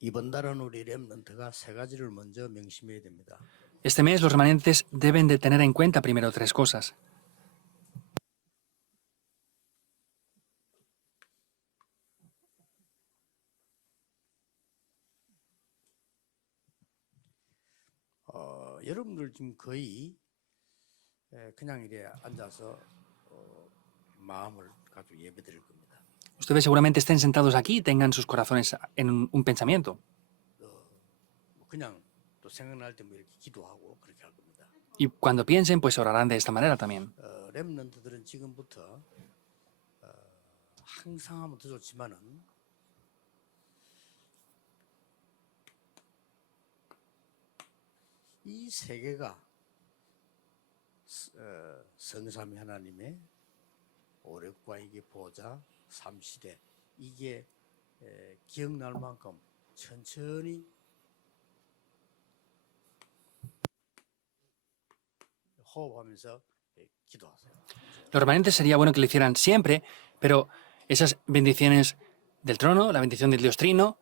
이번 달은 우리 렘넌트가 세 가지를 먼저 명심해야 됩니다. Este mes los remanentes deben de tener en cuenta primero tres cosas. 여러분들 지금 거의 그냥 이래 앉아서 마음을 가지고 예배드릴 겁니다. Ustedes seguramente estén sentados aquí y tengan sus corazones en un pensamiento. 그냥 또 생각날 때 뭐 이렇게 기도하고 그렇게 할 겁니다. Y cuando piensen, pues orarán de esta manera también. 렘넌트들은 지금부터 항상 하면 더 좋지만은 이 세계가 성삼위 하나님의 오력과 이게 보좌 삼시대 이게 기억날 만큼 천천히 호흡하면서 기도하세요. Los remanentes sería bueno que lo hicieran siempre, pero esas bendiciones del trono, la bendición del Dios Trino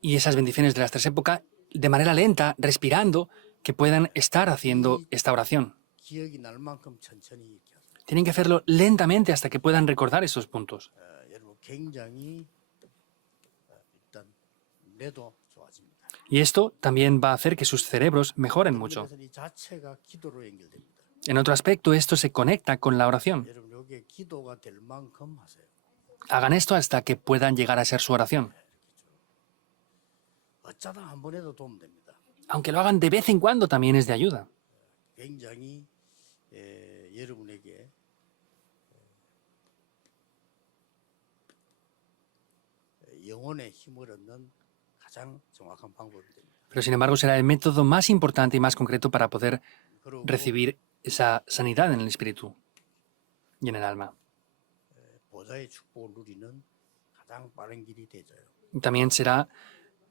y esas bendiciones de las tres épocas, de manera lenta, respirando, que puedan estar haciendo esta oración. 기억이 날 만큼 천천히 이렇게 하세요. Tienen que hacerlo lentamente hasta que puedan recordar esos puntos. 여러분 굉장히 일단 뇌도 좋아집니다. Y esto también va a hacer que sus cerebros mejoren mucho. 그래서 이 자체가 기도로 연결됩니다. En otro aspecto, esto se conecta con la oración. 여러분 이게 기도가 될 만큼 하세요. Hagan esto hasta que puedan llegar a ser su oración. 어쩌다 한 번 해도 도움 됩니다. Aunque lo hagan de vez en cuando, también es de ayuda. 굉장히 여러분에게 영혼의 힘을 얻는 가장 정확한 방법이 됩니다. Pero sin embargo, será el método más importante y más concreto para poder 그리고 recibir esa sanidad en el espíritu y en el alma. 보좌의 축복을 누리는 가장 빠른 길이 되져요. Y también será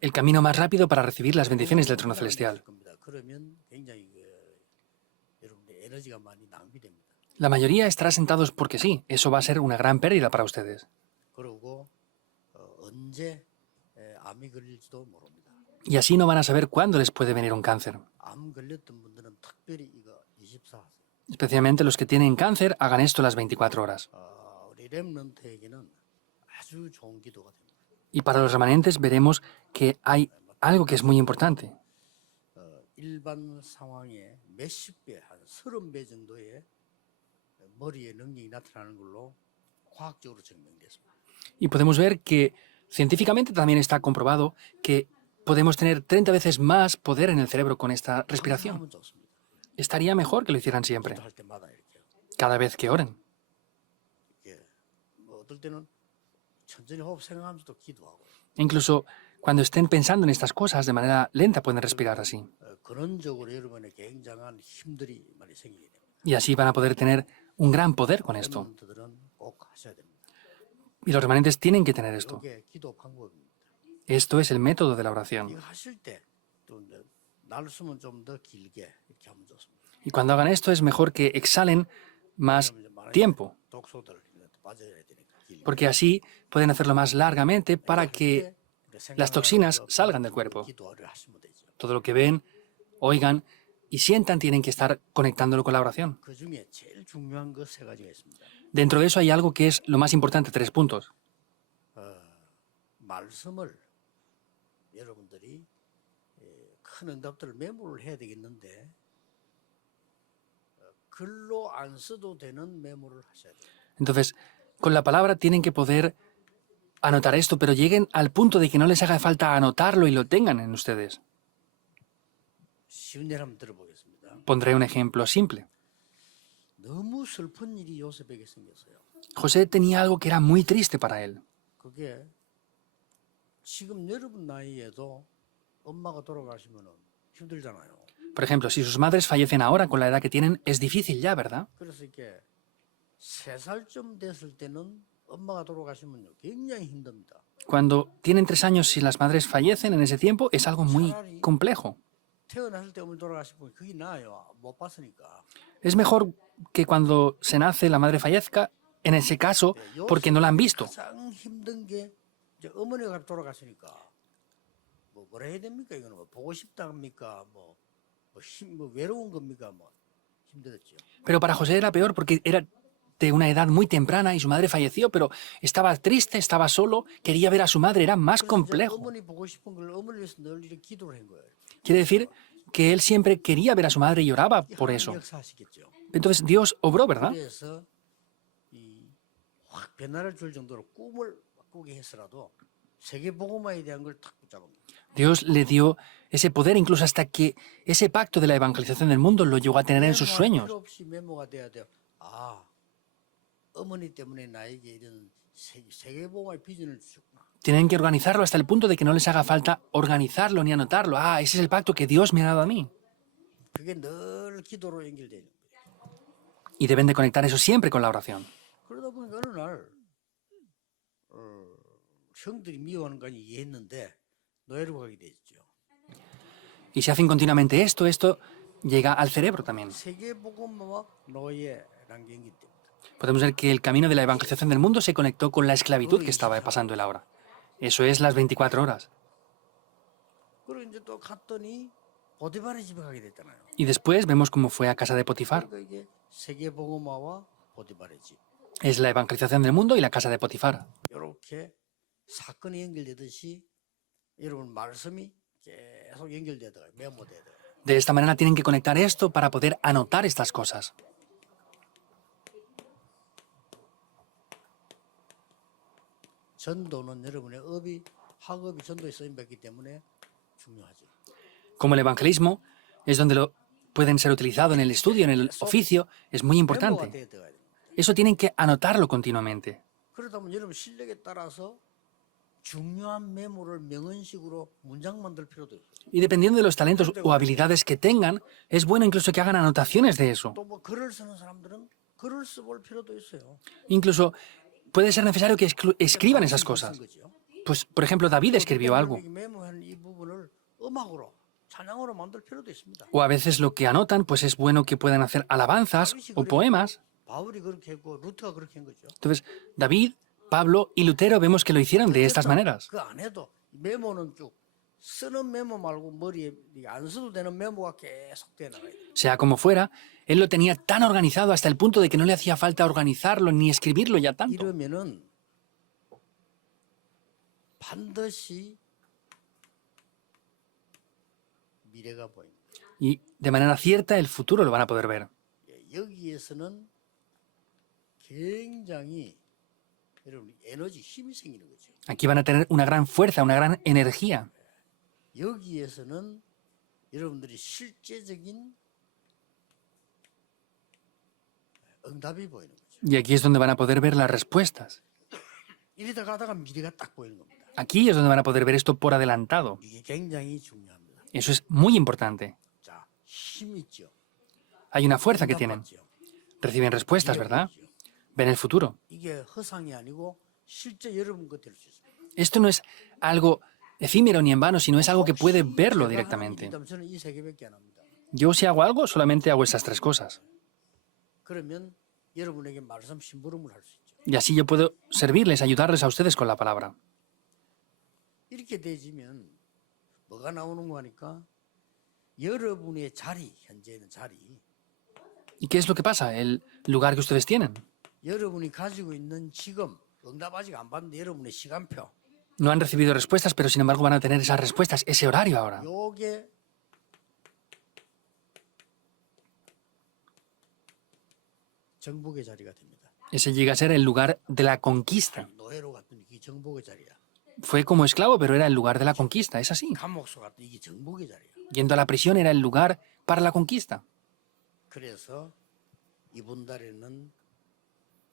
el camino más rápido para recibir las bendiciones del trono celestial. 그러면 굉장히 여러분의 에너지가 많이 낭비됩니다. La mayoría estará sentados porque sí, eso va a ser una gran pérdida para ustedes. 그리고 언제 암이 걸릴지도 모릅니다. Y así no van a saber cuándo les puede venir un cáncer. 암 걸렸던 분들은 특별히 이거 24 하세요. Especialmente los que tienen cáncer, hagan esto las 24 horas. 우리 렘넌트에게는 아주 좋은 기도가 됩니다. Y para los remanentes veremos que hay algo que es muy importante. 일반 상황에 몇십 배, 한 30배 정도의 머리의 능력이 나타나는 걸로 과학적으로 증명됐습니다. Y podemos ver que científicamente también está comprobado que podemos tener 30 veces más poder en el cerebro con esta respiración. 하면 좋습니다. Estaría mejor que lo hicieran siempre, 기도할 때마다 이렇게요. cada vez que oren. 뭐 어떨 때는 천천히 호흡 생각하면서도 기도하고 Incluso cuando estén pensando en estas cosas de manera lenta pueden respirar así. 근원적으로 여러분의 굉장한 힘들이 많이 생기게 됩니다. Y así van a poder tener un gran poder con esto. 렘넌트들은 꼭 하셔야 됩니다. Y los remanentes tienen que tener esto. 이게 기도 방법입니다. Esto es el método de la 이거 oración. 하실 때또 날숨은 좀 더 길게 이렇게 하면 좋습니다. Y cuando hagan esto es mejor que exhalen más tiempo, 독소들 빠져야 되니까 길게. porque así pueden hacerlo más largamente para que las toxinas salgan del cuerpo. 기도를 하시면 되죠. Todo lo que ven, oigan y sientan tienen que estar conectándolo con la oración. 그 중에 제일 중요한 거 세 가지가 있습니다. Dentro de eso hay algo que es lo más importante, 3 puntos. 말씀을 여러분들이 큰 응답들을 메모를 해야 되겠는데 글로 안 써도 되는 메모를 하셔야 돼요. Entonces, con la palabra tienen que poder anotar esto, pero lleguen al punto de que no les haga falta anotarlo y lo tengan en ustedes. 쉬운 예를 한번 들어보겠습니다. Pondré un ejemplo simple. 너무 슬픈 일이 요셉에게 생겼어요. José tenía algo que era muy triste para él. 그게 지금 여러분 나이에도 엄마가 돌아가시면 힘들잖아요. Por ejemplo, si sus madres fallecen ahora con la edad que tienen, es difícil ya, ¿verdad? 그래서 이게 3살쯤 됐을 때는 엄마가 돌아가시면 굉장히 힘듭니다. Cuando tienen 3 años, si las madres fallecen en ese tiempo, es algo muy complejo. 태어났을 때 어머니 돌아가시면 그게 나아요. 못 봤으니까. Es mejor que cuando se nace la madre fallezca, en ese caso, porque no la han visto. 가장 힘든 게 이제 어머니가 돌아가시니까 뭐라 해야 됩니까? 이거는 뭐 보고 싶다 합니까? 외로운 겁니까? 힘들었죠. Pero para José era peor porque era de una edad muy temprana y su madre falleció, pero estaba triste, estaba solo, quería ver a su madre, era más 그래서 이제 complejo. 어머니 보고 싶은 걸 어머니 위해서 늘 이렇게 기도를 한 거예요. Quiere decir que él siempre quería ver a su madre y oraba 이 por 하나님 eso. 역사하시겠죠. Entonces Dios obró, ¿verdad? 그래서 확 변화를 줄 정도로 꿈을 꾸게 했으라도 세계 복음화에 대한 걸 탁 붙잡은 거예요. Dios le dio ese poder incluso hasta que ese pacto de la evangelización del mundo lo llegó a tener en sus 메모할 sueños. 필요 없이 메모가 돼야 돼요. 아, 어머니 때문에 나에게 이런 세계 복음화의 비전을 주셨구나. Tienen que organizarlo hasta el punto de que no les haga falta organizarlo ni anotarlo. Ah, ese es el pacto que Dios me ha dado a mí. 그게 늘 기도로 연결되는 거예요. Y deben de conectar eso siempre con la oración. 그러다 보니까 어느 날 형들이 미워하는 거 이해했는데 노예로 가게 됐죠. Y si hacen continuamente esto llega al cerebro también. 세계 복음화와 노예라는 게 연결됩니다. Podemos ver que el camino de la evangelización del mundo se conectó con la esclavitud que estaba pasando él ahora. Eso es las 24 horas. 그리고 이제 또 갔더니 보디발의 집에 가게 됐잖아요. Y después vemos cómo fue a casa de Potifar. 그러니까 이게 세계 복음화와 보디발의 집 Es la evangelización del mundo y la casa de Potifar. 이렇게 사건이 연결되듯이 여러분 말씀이 계속 연결되더라고요. 메모되더라고요. De esta manera tienen que conectar esto para poder anotar estas cosas. 전도는 여러분의 학업이 전도에 쓰임받기 때문에 중요하죠. Como el evangelismo es donde lo pueden ser utilizado en el estudio, en el oficio, es muy 메모가 importante. 돼야 돼요. Eso tienen que anotarlo continuamente. 그러다 보면 여러분 실력에 따라서 중요한 메모를 명언식으로 문장 만들 필요도 있어요. Y dependiendo de los talentos o habilidades que tengan, es bueno incluso que hagan anotaciones de eso. 또 뭐 글을 쓰는 사람들은 글을 써볼 필요도 있어요. Incluso puede ser necesario que escriban esas cosas. Pues, por ejemplo, David escribió algo. 메모한 이 부분을 음악으로 찬양으로 만들 필요도 있습니다. O a veces lo que anotan, pues es bueno que puedan hacer alabanzas o poemas. 바울이 그렇게 했고 루터가 그렇게 한 거죠. Entonces, David, Pablo y Lutero vemos que lo hicieron de estas maneras. 그 안 해도 메모는 쭉 쓰는 메모 말고 머리에 안 써도 되는 메모가 계속 돼 나가요. Sea como fuera, él lo tenía tan organizado hasta el punto de que no le hacía falta organizarlo ni escribirlo ya tanto. 이러면은 반드시 미래가 보입니다. Y de manera cierta el futuro lo van a poder ver. 여기에서는 굉장히 여러분 에너지 힘이 생기는 거죠. Aquí van a tener una gran fuerza, una gran energía. 여기에서는 여러분들이 실제적인 응답이 보이는 거죠. Y aquí es donde van a poder ver las respuestas. 이러다 가다가 미래가 딱 보이는 겁니다. Aquí es donde van a poder ver esto por adelantado. 이게 굉장히 중요합니다. Eso es muy importante. 자, 힘 있죠. Hay una fuerza que tienen. 응답받죠. Reciben respuestas, ¿verdad? Ven el futuro. 이게 허상이 아니고 실제 여러분 것 될 수 있습니다. Esto no es algo efímero ni en vano, sino es algo que puede verlo directamente. 저는 이 세 개밖에 안 합니다. Yo si hago algo, solamente hago esas tres cosas. 그러면 여러분에게 말씀 심부름을 할 수 있죠. Y así yo puedo servirles, ayudarles a ustedes con la palabra. 이렇게 되지면 뭐가 나오는 거 하니까 여러분의 자리, 현재 있는 자리, ¿Y qué es lo que pasa? El lugar que ustedes tienen. 여러분이 가지고 있는 지금 응답 아직 안 받는데 여러분의 시간표, No han recibido respuestas, pero sin embargo van a tener esas respuestas, ese horario ahora. 요게 정복의 자리가 됩니다. Ese llega a ser el lugar de la conquista. 노예로 갔더니 이게 정복의 자리야. Fue como esclavo, pero era el lugar de la conquista, es así. 감옥소 갔더니 이게 정복의 자리야. Yendo a la prisión era el lugar para la conquista. 그래서 이번 달에는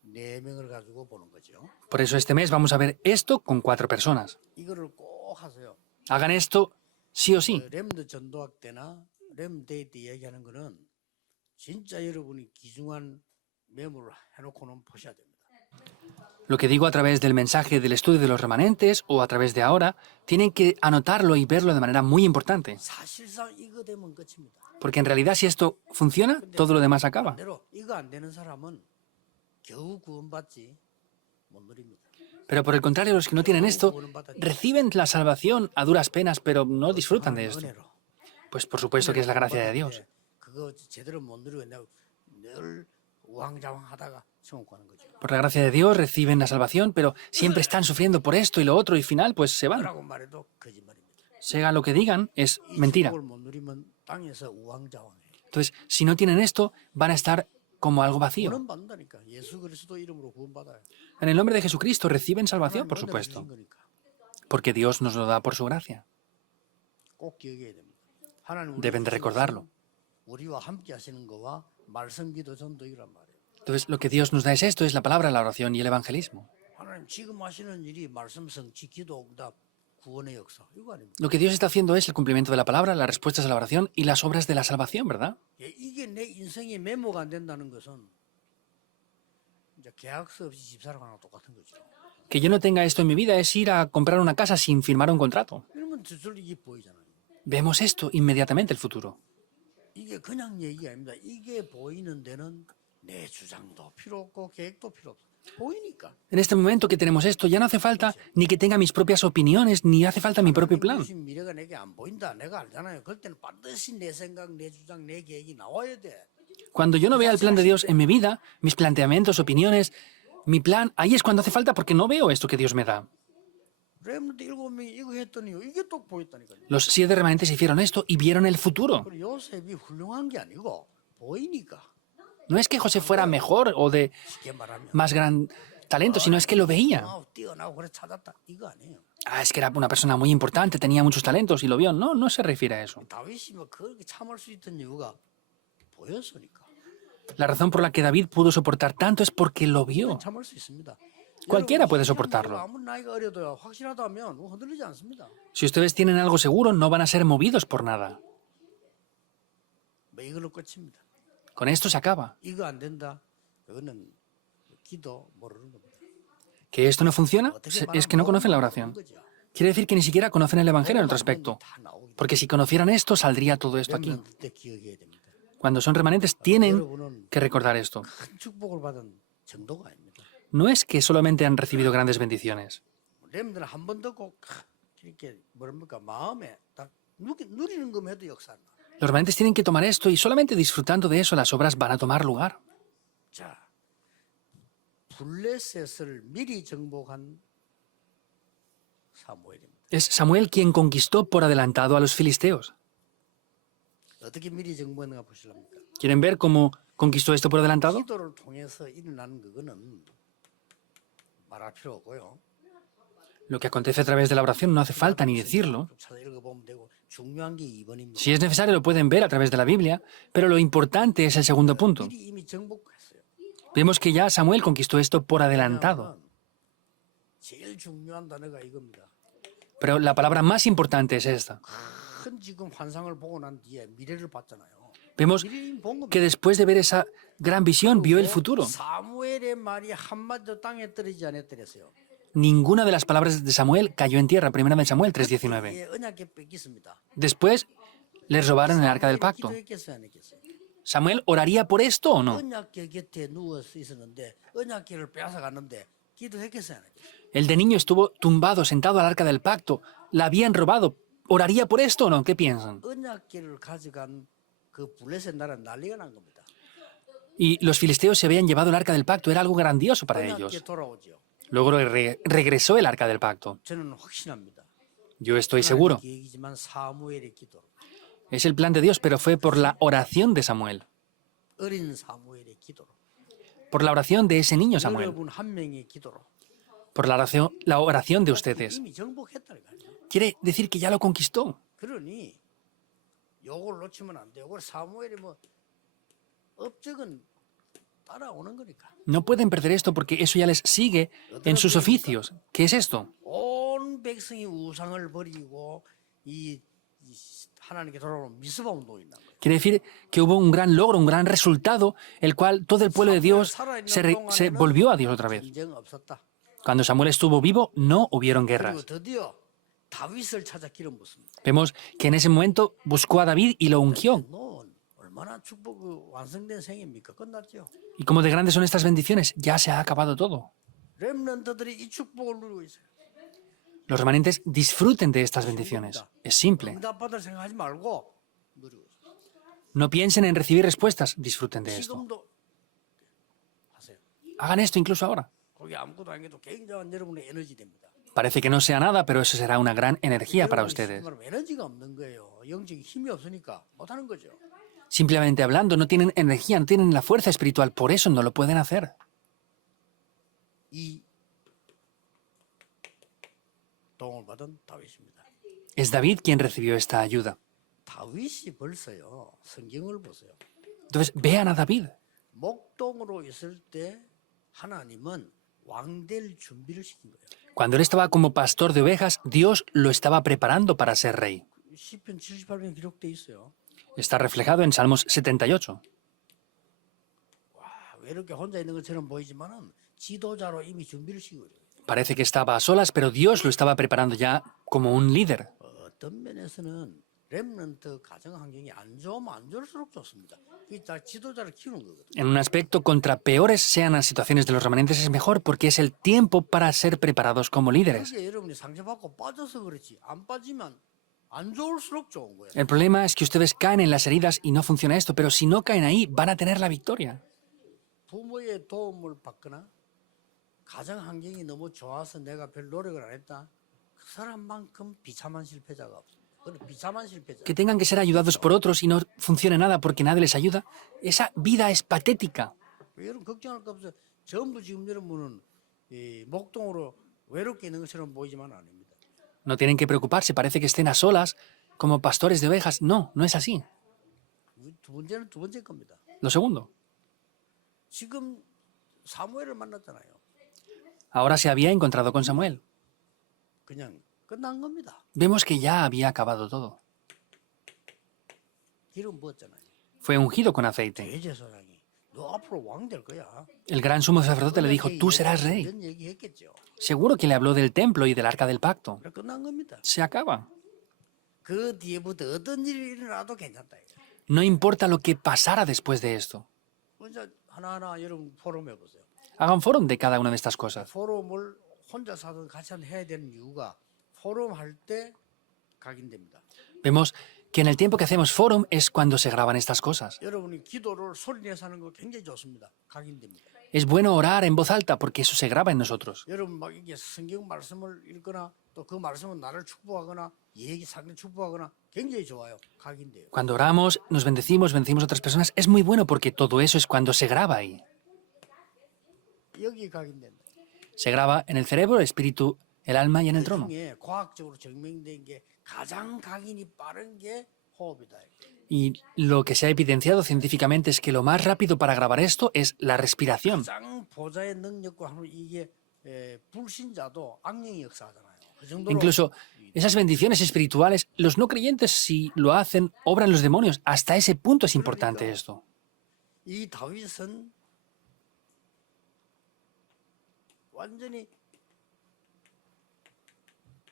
4명을 가지고 보는 거죠. Por eso este mes vamos a ver esto con 4 personas. 이거를 꼭 하세요. Hagan esto sí o sí. 램드 전도학 때나 램데이 때 얘기하는 거는 진짜 여러분이 귀중한 메모를 해놓고는 보셔야 됩니다. Lo que digo a través del mensaje del estudio de los remanentes o a través de ahora, tienen que anotarlo y verlo de manera muy importante. 사실상 이거 되면 끝입니다. Porque en realidad si esto funciona, todo lo demás acaba. 반대로 이거 안 되는 사람은 겨우 구원받지 못 누립니다. Pero por el contrario, los que no tienen esto reciben la salvación a duras penas, pero no disfrutan de esto. 은혜로. Pues por supuesto que es la gracia de Dios. 그거 제대로 못 누리고 내가 늘 우왕좌왕하다가 천국 가는 거죠. Por la gracia de Dios reciben la salvación, pero siempre están sufriendo por esto y lo otro y al final pues se van. 뭐라고 말해도 거짓말입니다. Sea lo que digan, es 이 mentira. 천국을 못 누리면 땅에서 우왕좌왕해요. Entonces, si no tienen esto, van a estar como algo vacío. 구원 받는다니까. 예수 그리스도 이름으로 구원 받아요. En el nombre de Jesucristo reciben salvación, por 하나님 은혜를 supuesto, 주신 거니까. porque Dios nos lo da por su gracia. 꼭 기억해야 됩니다. 하나님 Deben de recordarlo. 우리와 함께 하시는 거와 말씀 기도 전도이란 말이에요. Entonces, lo que Dios nos da es esto, es la palabra, la oración y el evangelismo. 하나님 지금 하시는 일이 말씀 성취 기도 응답 구원의 역사 이거 아닙니까? Lo que Dios está haciendo es el cumplimiento de la palabra, las respuestas a la oración y las obras de la salvación, ¿verdad? 예, 이게 내 인생의 메모가 안 된다는 것은 이제 계약서 없이 집사람 하나 똑같은 거죠. Que yo no tenga esto en mi vida es ir a comprar una casa sin firmar un contrato. 이러면 저절로 이게 보이잖아요. Vemos esto inmediatamente el futuro. 이게 그냥 얘기가 아닙니다. 이게 보이는 데는 내 주장도 필요 없고 계획도 필요 없어. 보이니까. En este momento que tenemos esto, ya no hace falta ni que tenga mis propias opiniones, ni hace falta mi propio plan. 주신 미래가 내게 안 보인다. 내가 알잖아요. 그럴 때는 반드시 내 생각, 내 주장, 내 계획이 나와야 돼. Cuando yo no vea el plan de Dios en mi vida, mis planteamientos, opiniones, mi plan, ahí es cuando hace falta porque no veo esto que Dios me da. 렘넌트 7명이 이거 했더니요. 이게 또 보였다니까요. Los 7 remanentes hicieron esto y vieron el futuro. 그리고 요셉이 훌륭한 게 아니고 보이니까. No es que José fuera mejor o de 쉽게 말하면 más gran talento, sino es que lo veía. 뛰어나고 그래 찾았다. 이거 아니에요. Ah, es que era una persona muy importante, tenía muchos talentos y lo vio. No, no se refiere a eso. 다윗이 뭐 그렇게 참을 수 있던 이유가 보였으니까. La razón por la que David pudo soportar tanto es porque lo vio. 참을 수 있습니다. Cualquiera puede 여러분, soportarlo. 아무리 나이가 어려도요. 확실하다면 흔들리지 않습니다. Si ustedes tienen algo seguro, no van a ser movidos por nada. 뭐 이걸로 끝입니다. Con esto se acaba. 이거 안 된다. 그거는 기도 모르는 겁니다. ¿Que esto no funciona? Es que no conocen la oración. Quiere decir que ni siquiera conocen el Evangelio en otro aspecto. Porque si conocieran esto, saldría todo esto aquí. 때 기억해야 됩니다. Cuando son remanentes, tienen 여러분은 que recordar esto. 큰 축복을 받은 정도가 아닙니다. No es que solamente han recibido grandes bendiciones. 렘들은 한 번 듣고 이렇게 뭐랍니까 마음에 딱 누리는 것만 해도 역사나. Los remanentes tienen que tomar esto y solamente disfrutando de eso las obras van a tomar lugar. 자, 블레셋을 미리 정복한 사무엘입니다. Es Samuel quien conquistó por adelantado a los filisteos. 어떻게 미리 정복했는가 보실랍니까? ¿Quieren ver cómo conquistó esto por adelantado? 기도를 통해서 일어나는 그거는 말할 필요 없고요. Lo que acontece a través de la oración no hace falta ni decirlo. 찾아 읽어보면 되고 중요한 게 2번입니다. Si es necesario lo pueden ver a través de la Biblia, pero lo importante es el segundo punto. 미리 이미 정복했어요. Vemos que ya Samuel conquistó esto por adelantado. 제일 중요한 단어가 이겁니다. Pero la palabra más importante es esta. 큰 지금 환상을 보고 난 뒤에 미래를 봤잖아요. Vemos 미리 이미 본 겁니다. que después de ver esa gran visión, vio el futuro. 사무엘의 말이 한마디도 땅에 떨어지지 않았더랬어요. Ninguna de las palabras de Samuel cayó en tierra. Primera de Samuel 3:19. 예, 언약궤 뺏겼습니다. Después les robaron el arca del pacto. 기도했겠어요, 안 했겠어요? ¿Samuel oraría por esto o no? 언약궤 곁에 누워 있었는데 언약궤를 빼앗아 갔는데 기도했겠어요, 안 했겠어요? El de niño estuvo tumbado, sentado al arca del pacto. La habían robado. ¿Oraría por esto o no? ¿Qué piensan? 언약궤를 가져간 그 블레셋 나라 난리가 난 겁니다. Y los filisteos se habían llevado el arca del pacto. Era algo grandioso para 언약궤 ellos. 돌아오죠. Luego regresó el arca del pacto. 저는 확신합니다. Yo estoy seguro. 하나님의 계획이지만 사무엘의 기도, Es el plan de Dios, pero fue por la oración de Samuel. 어린 사무엘의 기도로, Por la oración de ese niño Samuel. 여러분 한 명의 기도로 Por la oración de ustedes. 이미 정복했다니까요. Quiere decir que ya lo conquistó. 그러니 요걸 놓치면 안 돼. 요걸 사무엘이 뭐 업적은 따라오는 거니까. No pueden perder esto porque eso ya les sigue en sus oficios. ¿Qué es esto? 온 백성이 우상을 버리고 이 하나님께 돌아오는 미스바 운동이 있는 거예요. Quiere decir que hubo un gran logro, un gran resultado, el cual todo el pueblo de Dios se volvió a Dios otra vez. 전쟁 없었다. Cuando Samuel estuvo vivo, no hubieron 그리고 guerras. 드디어 다윗을 찾아 기름 붓습니다. Vemos que en ese momento buscó a David y lo ungió. 너 얼마나 축복 완성된 생입니까? 끝났죠. Y como de grandes son estas bendiciones, ya se ha acabado todo. 렘넌트들이 이 축복을 누리고 있어요. Los remanentes disfruten de estas bendiciones. Es simple. 응답받을 생각하지 말고 누리고 있어요. No piensen en recibir respuestas, disfruten de esto. 지금도 하세요. Hagan esto incluso ahora. 거기 아무것도 안 해도 굉장한 여러분의 에너지 됩니다. Parece que no sea nada, pero eso será una gran energía para ustedes. 정말 에너지가 없는 거예요. 영적인 힘이 없으니까 못하는 거죠. Simplemente hablando, no tienen energía, no tienen la fuerza espiritual, por eso no lo pueden hacer. 이 도움을 받은 다윗입니다. Es David quien recibió esta ayuda. 다윗이 벌써요. 성경을 보세요. Entonces, vean a David. 목동으로 있을 때 하나님은 왕될 준비를 시킨 거예요. Cuando él estaba como pastor de ovejas, Dios lo estaba preparando para ser rey. 시편 78편 기록돼 있어요. Está reflejado en Salmos 78. 와, 왜 이렇게 혼자 있는 것처럼 보이지만은 지도자로 이미 준비를 시킨 거예요. Parece que estaba a solas, pero Dios lo estaba preparando ya como un líder. 어떤 면에서는 렘넌트 가정 환경이 안 좋으면 안 좋을수록 좋습니다. 이게 다 지도자를 키우는 거거든요. En un aspecto, contra peores sean las situaciones de los remanentes, es mejor porque es el tiempo para ser preparados como líderes. 그게 여러분이 상처받고 빠져서 그렇지 안 빠지면 안 좋을수록 좋은 거예요. El problema es que ustedes caen en las heridas y no funciona esto, pero si no caen ahí, van a tener la victoria. 부모의 도움을 받거나 가정 환경이 너무 좋아서 내가 별 노력을 안 했다. 그 사람만큼 비참한 실패자가 없습니다. 그건 비참한 실패자. Que tengan que ser ayudados por otros y no funcione nada porque nadie les ayuda, esa vida es patética. 여러분 걱정할 거 없어요. 전부 지금 여러분은 이 목동으로 외롭게 있는 것처럼 보이지만 아닙니다. No tienen que preocuparse, parece que estén a solas como pastores de ovejas. No, no es así. 두 번째는 두 번째 겁니다. Lo segundo, 지금 사무엘을 만났잖아요. ahora se había encontrado con Samuel. 그냥 끝난 겁니다. Vemos que ya había acabado todo. 기름 부었잖아요. Fue ungido con aceite. 대제사장이 너 앞으로 왕 될 거야. El gran sumo sacerdote le dijo, tú serás rey. 이런 얘기했겠죠. Seguro que le habló del templo y del arca del pacto. 그래, 끝난 겁니다. Se acaba. 그 뒤에부터 어떤 일이 일어나도 괜찮다. No importa lo que pasara después de esto. 먼저 하나하나 여러분 포럼 해보세요. Hagan forum de cada una de estas cosas. 포럼을 혼자 사든 같이 해야 되는 이유가 포럼 할 때 각인됩니다. Vemos que en el tiempo que hacemos forum es cuando se graban estas cosas. 여러분이 기도를 소리내서 하는 거 굉장히 좋습니다. 각인됩니다. Es bueno orar en voz alta porque eso se graba en nosotros. 여러분 막 이게 성경 말씀을 읽거나 또 그 말씀은 나를 축복하거나 얘기 사건 축복하거나 굉장히 좋아요. 각인돼요. Cuando oramos, nos bendecimos, bendecimos a otras personas, es muy bueno porque todo eso es cuando se graba ahí. 여기 각인된다. Se graba en el cerebro, el espíritu, el alma y en el trono. 중에 과학적으로 증명된 게 가장 각인이 빠른 게 호흡이다. Y lo que se ha evidenciado científicamente es que lo más rápido para grabar esto es la respiración. 가장 보좌의 능력과 하면 이게 불신자도 악령의 역사하잖아요. 그 정도로 Incluso esas bendiciones espirituales, los no creyentes, si lo hacen, obran los demonios. Hasta ese punto es importante esto. 이 다윗은 완전히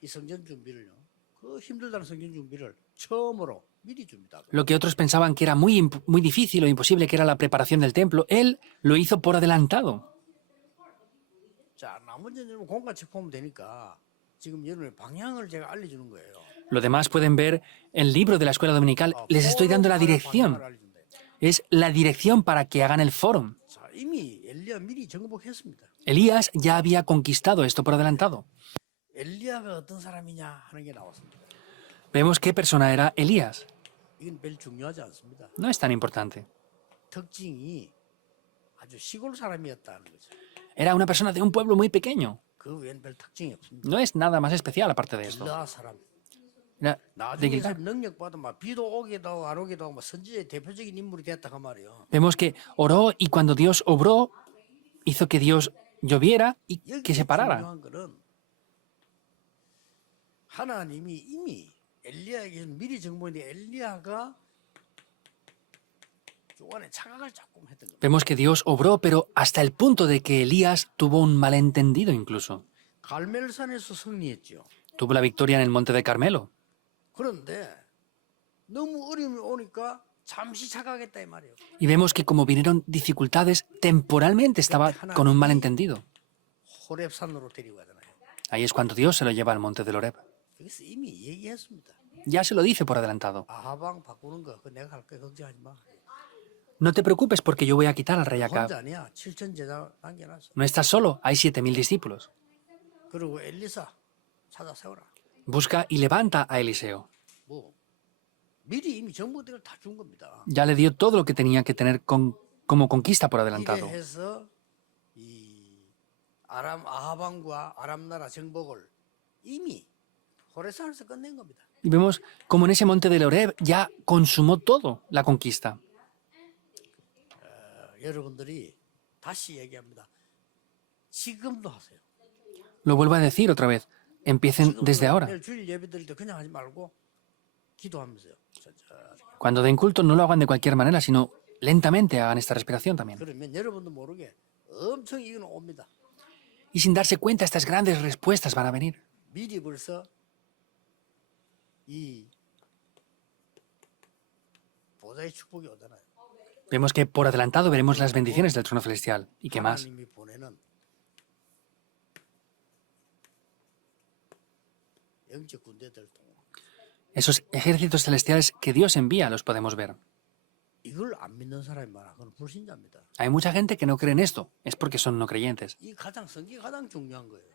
이 성전 준비를요. 그 힘들다는 성전 준비를 처음으로 미리 준비다. Lo que otros pensaban que era muy difícil o imposible, que era la preparación del templo, él lo hizo por adelantado. 자, 나머지는 여러분 공간책 보면 되니까 지금 여러분의 방향을 제가 알려주는 거예요. Lo demás pueden ver el libro de la escuela dominical. Les estoy dando la dirección. Es la dirección para que hagan el fórum. 자, 이미 엘리야 미리 정복했습니다. Elías ya había conquistado esto por adelantado. 엘리야가 어떤 사람이냐 하는 게 나왔습니다. Vemos qué persona era Elías. 이건 별 중요하지 않습니다. No es tan importante. 특징이 아주 시골 사람이었다는 거죠. Era una persona de un pueblo muy pequeño. 그 외엔 별 특징이 없습니다. No es nada más especial aparte de esto. 길라 사람. Era de 나중에 Gilgal. 능력 받아 막 비도 오기도 하고 안 오기도 하고 막 선지자의 대표적인 인물이 됐다 그 말이에요. Vemos que oró y cuando Dios obró, hizo que Dios lloviera y 여기 que se parara. 중요한 거는 하나님이 이미 엘리야에게 미리 정보인데 엘리야가 중간에 착각을 조금 했던 겁니다. Vemos que Dios obró, pero hasta el punto de que Elías tuvo un malentendido incluso. 갈멜산에서 승리했죠. Tuvo la victoria en el monte de Carmelo. 그런데 너무 어려움이 오니까 잠시 착각했다 이 말이에요. Y vemos que como vinieron dificultades, temporalmente estaba con un malentendido. 호렙산으로 데리고 가잖아요. Ahí es cuando Dios se lo lleva al monte del Horeb. 여기서 이미 얘기했습니다. Ya se lo dice por adelantado. 아하방 바꾸는 거 그거 내가 할 거야. 걱정하지 마. No te preocupes porque yo voy a quitar al rey 혼자 Acab. 아니야. 7천 제자 남겨놨어. No estás solo, hay 7.000 discípulos. 그리고 엘리사 찾아 세워라. Busca y levanta a Eliseo. 뭐 미리 이미 정보들을 다 준 겁니다. Ya le dio todo lo que tenía que tener como conquista por adelantado. 이래 해서 이 아람 아하방과 아람 나라 정복을 이미 호레산에서 끝낸 겁니다. Y vemos como en ese monte del Horeb ya consumó todo la conquista. 여러분들이 다시 얘기합니다. 지금도 하세요. Lo vuelvo a decir otra vez. Empiecen desde ahora. 내일 주일 예배 드릴 때 그냥 하지 말고 기도하면서요. 천천히. Cuando den culto no lo hagan de cualquier manera, sino lentamente hagan esta respiración también. 그러면 여러분도 모르게 엄청 이유는 옵니다. Y sin darse cuenta, estas grandes respuestas van a venir. 미리 벌써 이 보좌의 축복이 오잖아요. Vemos que por adelantado veremos las bendiciones del trono celestial. ¿Y qué más? 하나님이 보내는 영적 군대들 통해 Esos ejércitos celestiales que Dios envía los podemos ver. 이걸 안 믿는 사람이 많아. 그건 불신자입니다. Hay mucha gente que no cree en esto. Es porque son no creyentes. 이 가장 성경이 가장 중요한 거예요.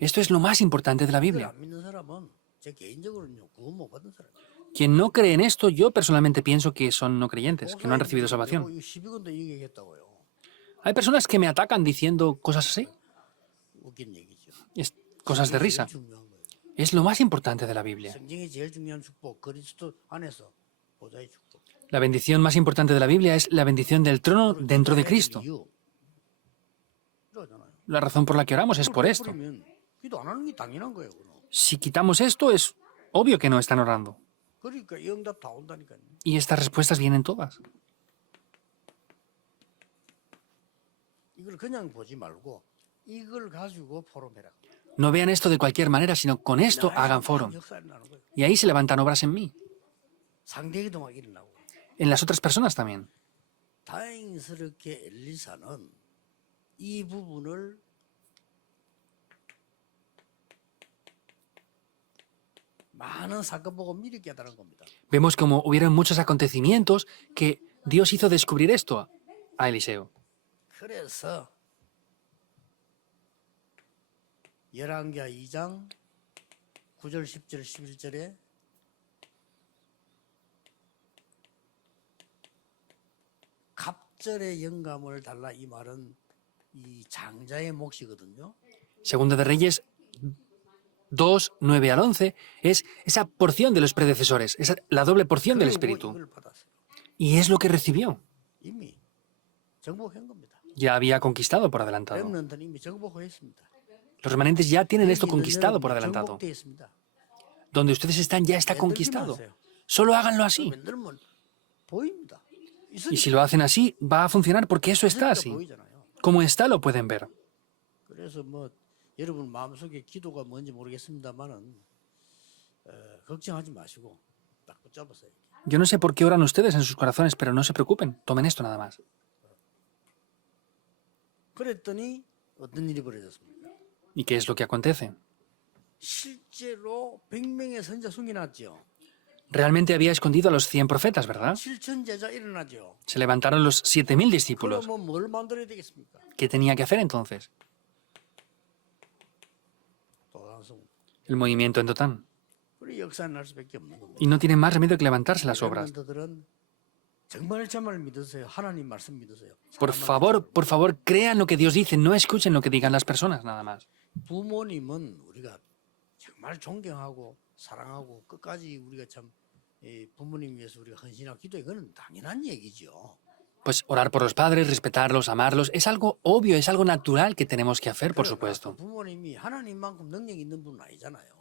Esto es lo más importante de la 이걸 Biblia. 안 믿는 사람은 제 개인적으로는요 구원 못 받은 사람이에요. Quien no cree en esto, yo personalmente pienso que son no creyentes, que no han recibido salvación. 이거 12권도 얘기했다고요. Hay personas que me atacan diciendo cosas así. 웃긴 얘기죠. Cosas de 제일 risa. 중요한 거예요. Es lo más importante de la Biblia. 성경이 제일 중요한 축복, 그리스도 안에서 보좌의 축복. La bendición más importante de la Biblia es la bendición del trono dentro de Cristo. 이유. 이러잖아요. La razón por la que oramos es por esto. 그러면 기도 안 하는 게 당연한 거예요. 그럼. Si quitamos esto, es obvio que no están orando. 그러니까 이 응답 다 온다니까요. Y estas respuestas vienen todas. 이걸 그냥 보지 말고 이걸 가지고 포럼해라. No vean esto de cualquier manera, sino con esto hagan foro. 역사를 나는 거예요. Y ahí se levantan obras en mí. 상대에게도 막 일어나고. En las otras personas también. 다행스럽게 엘리사는 이 부분을 많은 사건 보고 미리 깨달은 겁니다. Vemos como hubieron muchos acontecimientos que Dios hizo descubrir esto a Eliseo. 그래서 열왕기하 2장 9절 10절 11절에 갑절의 영감을 달라 이 말은 이 장자의 몫이거든요. Segunda de Reyes 2, 9 al 11 es esa porción de los predecesores, es la doble porción del 그리고 Espíritu. 이걸 받았어요. Y es lo que recibió. 이미 정복한 겁니다. Ya había conquistado por adelantado. 렘넌트는 이미 정복했습니다. Los remanentes ya tienen esto conquistado por adelantado. 정복되어 있습니다. Donde ustedes están ya está conquistado. Solo háganlo así. 만들면 보입니다. Y si lo hacen así, va a funcionar porque eso está así. 보이잖아요. Como está, lo pueden ver. 그래서 뭐 여러분 마음속에 기도가 뭔지 모르겠습니다만은 걱정하지 마시고 딱 붙잡으세요. Yo no sé por qué oran ustedes en sus corazones, pero no se preocupen. Tomen esto nada más. 그랬더니 어떤 일이 벌어졌습니까? ¿Y qué es lo que acontece? 실제로 100명의 선자 숨겨놨죠. Realmente había escondido a los 100 profetas, ¿verdad? 7천 제자 일어나죠. Se levantaron los 7.000 discípulos. 그러면 뭘 만들어야 되겠습니까? ¿Qué tenía que hacer entonces? 도단성. El movimiento en Dotán. 그래 역사는 날 수밖에 없는 겁니다. Y no tienen más remedio que levantarse las obras. 렘넌트들은 정말 믿으세요. 하나님 말씀 믿으세요. Por favor, crean lo que Dios dice, no escuchen lo que digan las personas, nada más. 부모님은 우리가 정말 존경하고 사랑하고 끝까지 우리가 참 부모님 위해서 우리가 헌신하고 기도 이거는 당연한 얘기죠. Pues orar por los padres, respetarlos, amarlos, es algo obvio, es algo natural que tenemos que hacer, por supuesto. 부모님이 하나님만큼 능력 있는 분은 아니잖아요.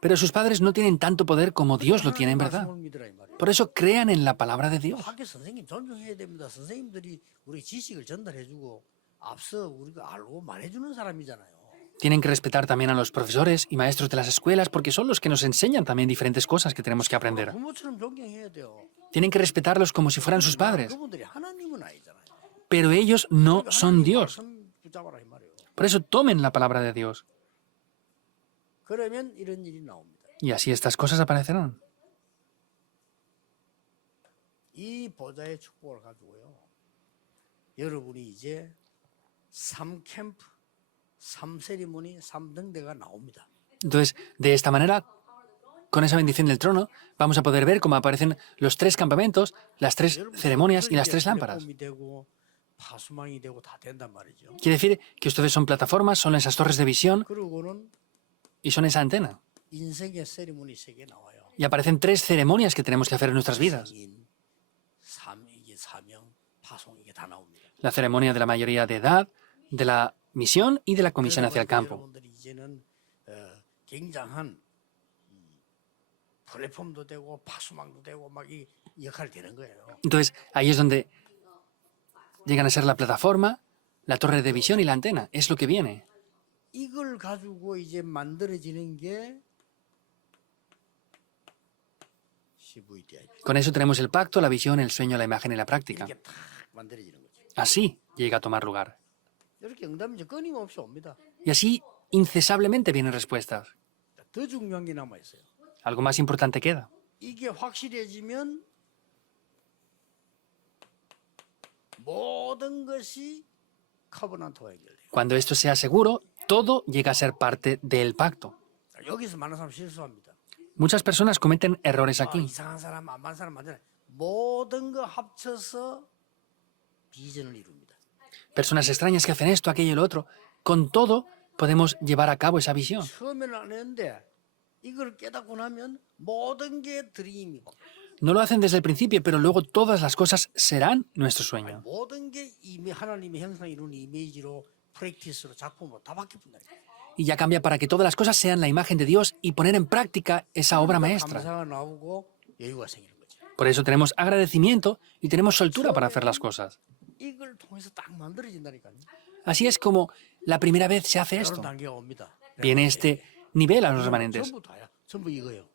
Pero sus padres no tienen tanto poder como Dios lo tiene en verdad. 말씀을 믿으라 이 말이에요. Por eso crean en la palabra de Dios. 학교 선생님 존중해야 됩니다. 선생님들이 우리 지식을 전달해주고 앞서 우리가 알고 말해주는 사람이잖아요. Tienen que respetar también a los profesores y maestros de las escuelas porque son los que nos enseñan también diferentes cosas que tenemos que aprender. 부모처럼 존경해야 돼요. Tienen que respetarlos como si fueran sus padres. 그분들이 하나님은 아니잖아요. Pero ellos no son 하나님 Dios. 말씀 붙잡아라 이 말이에요. Por eso tomen la palabra de Dios. 그러면 이런 일이 나옵니다. Y así estas cosas aparecerán. 이 보좌의 축복을 가지고요. 여러분이 이제 3캠프, 3세리머니, 3등대가 나옵니다. Entonces, de esta manera, con esa bendición del trono, vamos a poder ver cómo aparecen los 3 campamentos, las 3 ceremonias y las 3 lámparas. 플랫폼이 되고 파수망이 되고 다 된단 말이죠. Quiere decir que ustedes son plataformas, son esas torres de visión 그리고는 y son esa antena. 인생의 세리머니 3개 나와요. Y aparecen 3 ceremonias que tenemos que hacer en nuestras vidas. 성인, 이게 사명, 파송 이게 다 나옵니다. La ceremonia de la mayoría de edad, de la misión y de la comisión hacia el campo. 여러분들이 이제는 굉장한 플랫폼도 되고 파수망도 되고 막 이 역할이 되는 거예요. Entonces, ahí es donde llegan a ser la plataforma, la torre de visión y la antena. Es lo que viene. 이걸 가지고 이제 만들어지는 게 CVDI. Con eso tenemos el pacto, la visión, el sueño, la imagen y la práctica. 이렇게 탁 만들어지는 거죠. Así llega a tomar lugar. 이렇게 응답이 이제 끊임없이 옵니다. Y así, incesablemente vienen respuestas. 더 중요한 게 남아 있어요. Algo más importante queda. 이게 확실해지면 모든 것이 커버넌트와 연결돼요. Cuando esto sea seguro, todo llega a ser parte del pacto. 여기서 많은 사람 실수합니다. Muchas personas cometen errores 아, aquí. 이상한 사람, 만만 사람 만드는 모든 거 합쳐서 비전을 이룹니다. Personas extrañas que hacen esto, aquello y lo otro. Con todo, podemos llevar a cabo esa visión. 처음에는 안 했는데 이걸 깨닫고 나면 모든 게 드림이 바뀌어요. No lo hacen desde el principio, pero luego todas las cosas serán nuestro sueño. 모든 게 이미 하나님의 형상 이루는 이미지로 프랙티스로 작품으로 다 바뀌어본다. Y ya cambia para que todas las cosas sean la imagen de Dios y poner en práctica esa obra maestra. 감사가 나오고 여유가 생기는 거죠. Por eso tenemos agradecimiento y tenemos soltura para hacer las cosas. 이걸 통해서 딱 만들어진다니까요. Así es como la primera vez se hace 이런 esto. 단계가 옵니다. Viene este nivel a los remanentes. 전부 다야. 전부 이거예요.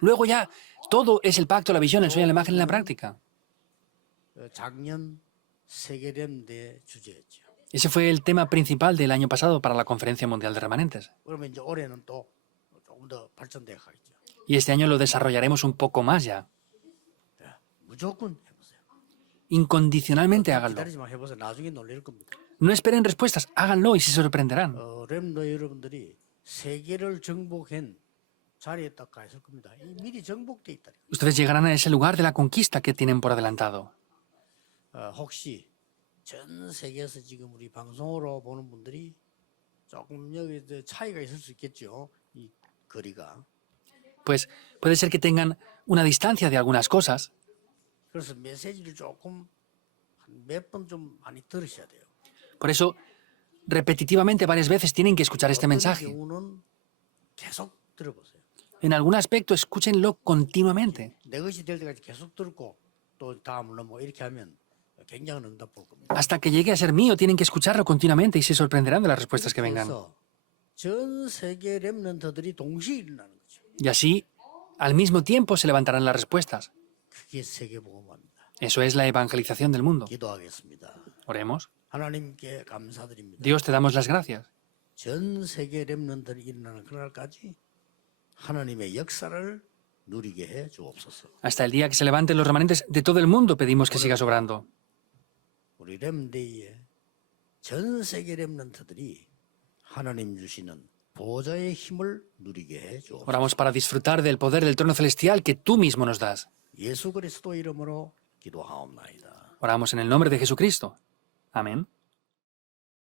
Luego ya todo es el pacto, la visión, el sueño, la imagen y la práctica. 작년 세계렘대 주제였죠. Ese fue el tema principal del año pasado para la Conferencia Mundial de Remanentes. 그러면 이제 올해는 또 조금 더 발전돼 가겠죠. Y este año lo desarrollaremos un poco más ya. 무조건 해보세요. Incondicionalmente háganlo. 기다리지만 해보세요. 나중에 놀랄 겁니다. No esperen respuestas, háganlo y se sorprenderán. 렘너 여러분들이 세계를 정복한 자리에 딱 가 있을 겁니다. 이 미리 정복돼 있다. Ustedes llegarán a ese lugar de la conquista que tienen por adelantado. 혹시 전 세계에서 지금 우리 방송으로 보는 분들이 조금 여기 차이가 있을 수 있겠죠. 이 거리가. Pues puede ser que tengan una distancia de algunas cosas. 그래서 메시지를 조금 몇 번 좀 많이 들으셔야 돼요. Por eso, repetitivamente varias veces tienen que escuchar este 어떤 mensaje. 경우는 계속 들어보세요. En algún aspecto, escúchenlo continuamente. 내 것이 될 때까지 계속 듣고 또 다음으로 뭐 이렇게 하면 굉장한 응답 볼 겁니다. Hasta que llegue a ser mío, tienen que escucharlo continuamente y se sorprenderán de las respuestas que vengan. 그래서 전 세계 렘넌트들이 동시에 일어나는 거죠. Y así, al mismo tiempo, se levantarán las respuestas. 그게 세계복음화입니다. Eso es la evangelización del mundo. 기도하겠습니다. Oremos. 하나님께 감사드립니다. Dios, te damos las gracias. 전 세계 렘넌트들이 일어나는 그날까지 하나님의 역사를 누리게 해 주옵소서. Hasta el día que se levanten los remanentes de todo el mundo, pedimos que sigas obrando. 우리 렘데이에 전 세계 렘넌트들이 하나님 주시는 보좌의 힘을 누리게 해 주옵소서. Oramos para disfrutar del poder del trono celestial que tú mismo nos das. 예수 그리스도 이름으로 기도하옵나이다. Oramos en el nombre de Jesucristo. Amén.